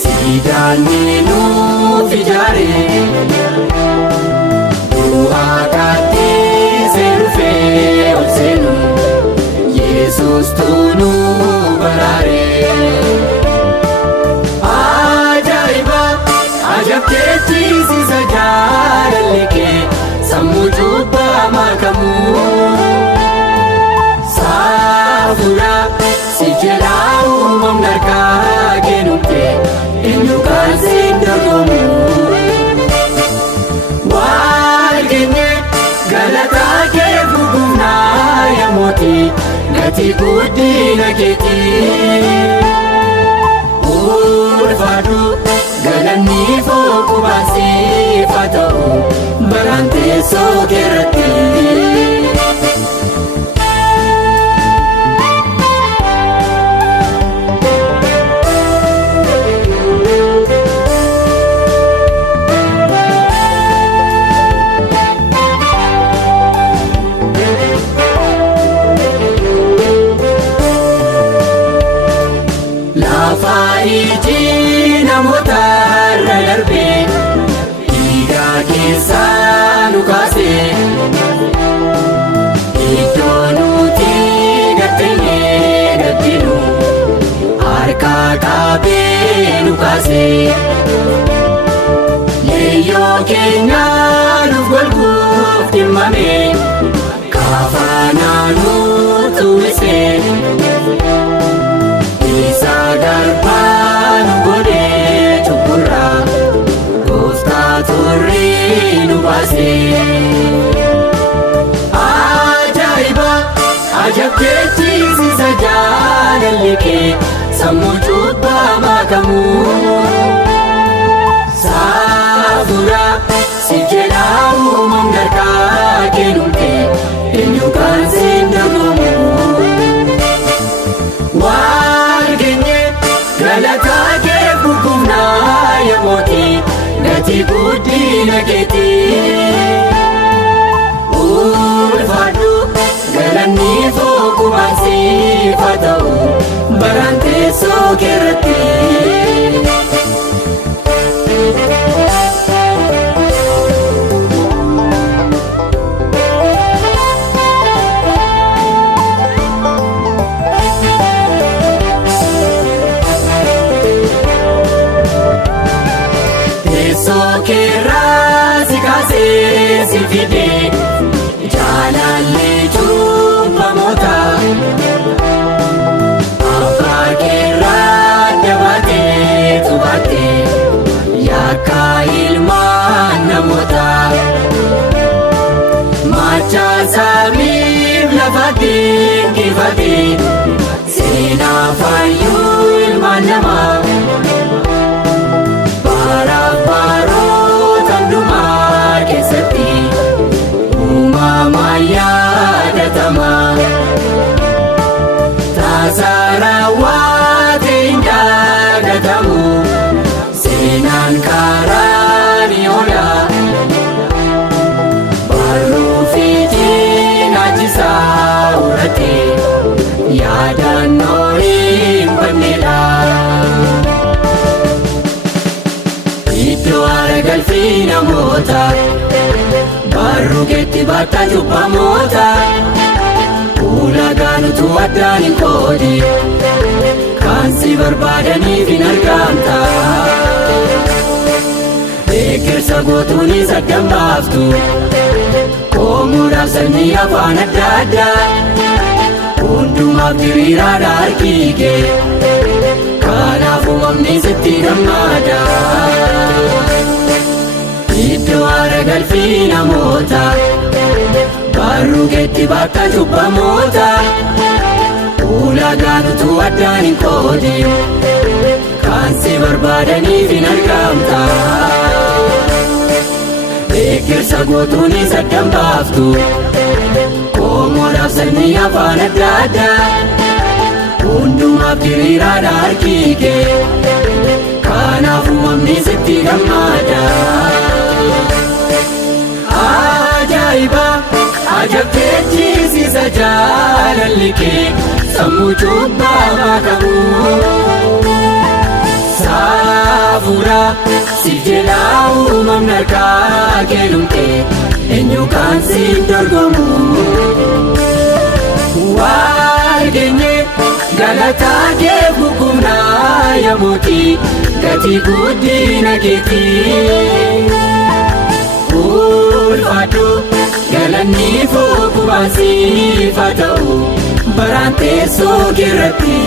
Sidani nufi jare Du'akati serufe olsenu Yesus tunu barare Ajaiba ajabkeeti sisa jaalaleke Sammu jubba makamu Safura sijela umam narka kenumte Indukan sindomu Walgenye galata ke gugumna ya moti Gati kudina keti Urfadu galani foku basi fatau Barante so kerati Faiji namoota darbe dhiigaa keessaa nu kaase iddoo nuti gatteenyee gattinu harka qabee nu kaase yeeyyoo keenya nuuf golguuf dhimmame kafanaa nu tuwise Isa garbaan godhe cubbura Gooftaa turrii nu baase Ajaa'iba ajabkeetti sisa jaalaleke Sammuu cubbaa makamu Saafura si jedha uumam darkaa kennumte Eenyu kan siin dorgomu Galata ke gugumna ya moti Gati guddina keti Ulfadu galanni foku bansi fatau Barante so kerati Sokera sikase sifide Jalalle jumpa mota Apa kera dabate tubate Yaka ilman namota Macha samib lafate kifate Sina fayu ilman nama Tasarawat indah datamu Senan karani ola Baru fiji najisa urate Yadan norim penila Itu argal fina mota Baru keti bata jumpa mota Ulagaan utuu addaan hin qoodi Kan si barbaadaniif hin argamta Ekersa gootuun isa dambaaftu Qoomuudhaaf sanyii afaan adda addaa Hundumaaf diriiraadha harki kee Kanaafuu uumamni sitti gammada Iddoo aara galfii namoota Barruu keetti bakka cubbamoota Ulaagaan utuu addaan hin qoodin Kan si barbaadaniif hin argamta Ekersa gootuun isa dambaaftu Qoomuudhaaf sanyii afaan adda addaa Hundumaaf diriiraadha harki kee Kanaafuu uumamni sitti gammada Ajaa'iba ajabkeechisiisa jaalalli kee Sammuu cubbamaa qabu Saafura siif jedhaa uumamni harkaa kennumtee Eenyu kan siif dorgomu Waargeenye galataa kee gukumnaa yaa mootii Gatii guddina keetii Ulfaadhu galanni fookubaan siif haa ta'u Baraan teessoo keerratti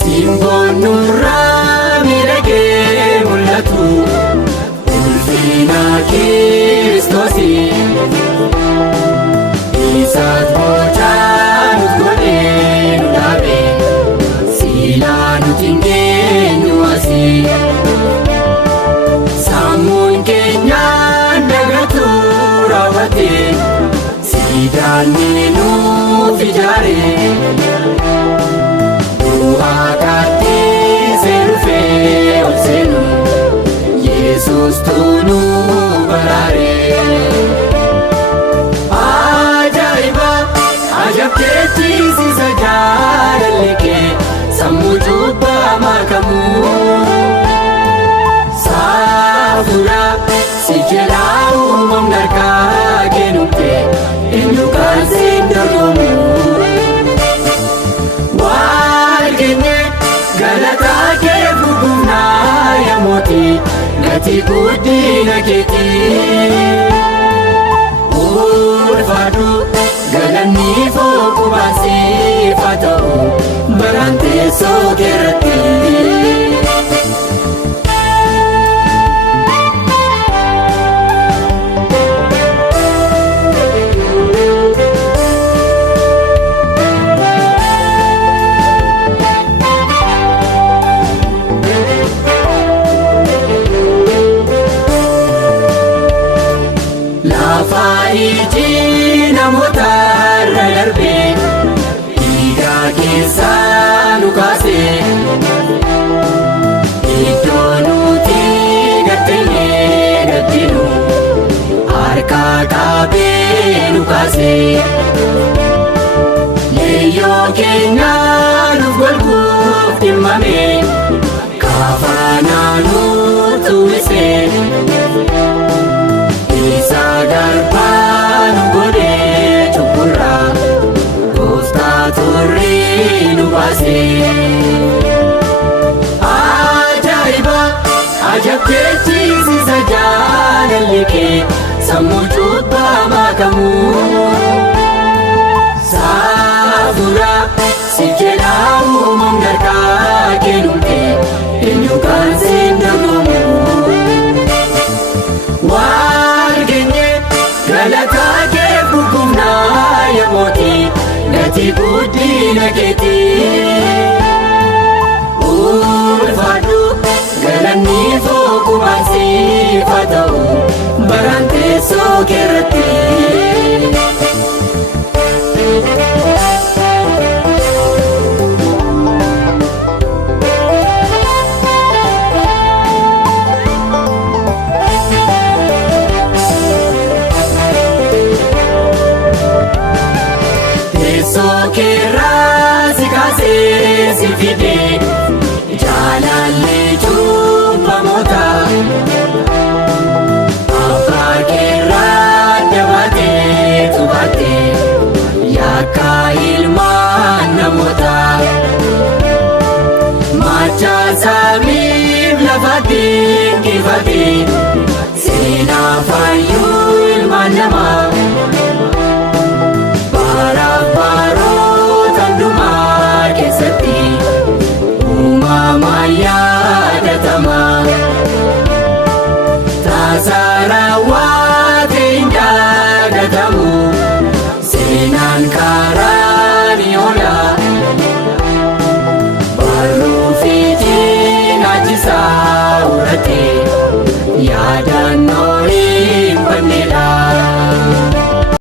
Simboon nurraa miidhagee mul'atu Ulfina Kiristoosii Isaat bocaa nuti godhee nu dhaabe Silaa nuti hin geenyu asii Sammuun keenyaan dagatu raawwate Siidaan nuuf ijaare Du'aa kaattisee dhufee ol seenu Yesuus tunuu baraare Ajaa'iba ajabkeechisiisa jaalalli kee Sammuu cubbamaa kamuu Saafura siif jedhaa uumamni harkaa kennumtee Eenyu kan siif dorgomu Galataa kee guddinaa yaa mootii Gatii guddina keetii Ulfaadhu galanni fookubaan siif haa ta'u Baraan teessoo keerratti Iji namoota irra darbee Dhiigaa keessaa nu kaasee Iddoo nuti gatteenyee gattinu Harkaa qabee nu kaasee Leeyyoo keenyaa nuuf golguuf dhimmame Kafanaa nutti uwwisee Isa garbaa nu godhee cubburraa Gooftaa turrii nu baasee Ajaa'iba ajabkeechisiisa jaalalli kee Sammuu cubbamaa kamuu Saafura siif jedhaa uumamni harkaa kennumtee Eenyu kan siif dorgomu Galataa kee guddinaa yaa mootii Gatii guddina keetii Ulfaadhu galanni fookubaan siif haa ta'u Baraan teessoo keerratti Keerraa si kaasee si fidee Jaalalli cubbamoota Abbaa keerraa dabalatee tubaatee dhabe seenaa faayyuu ilmaan namaa baraaf baroota hundumaa keessatti uumamaan yaadatama.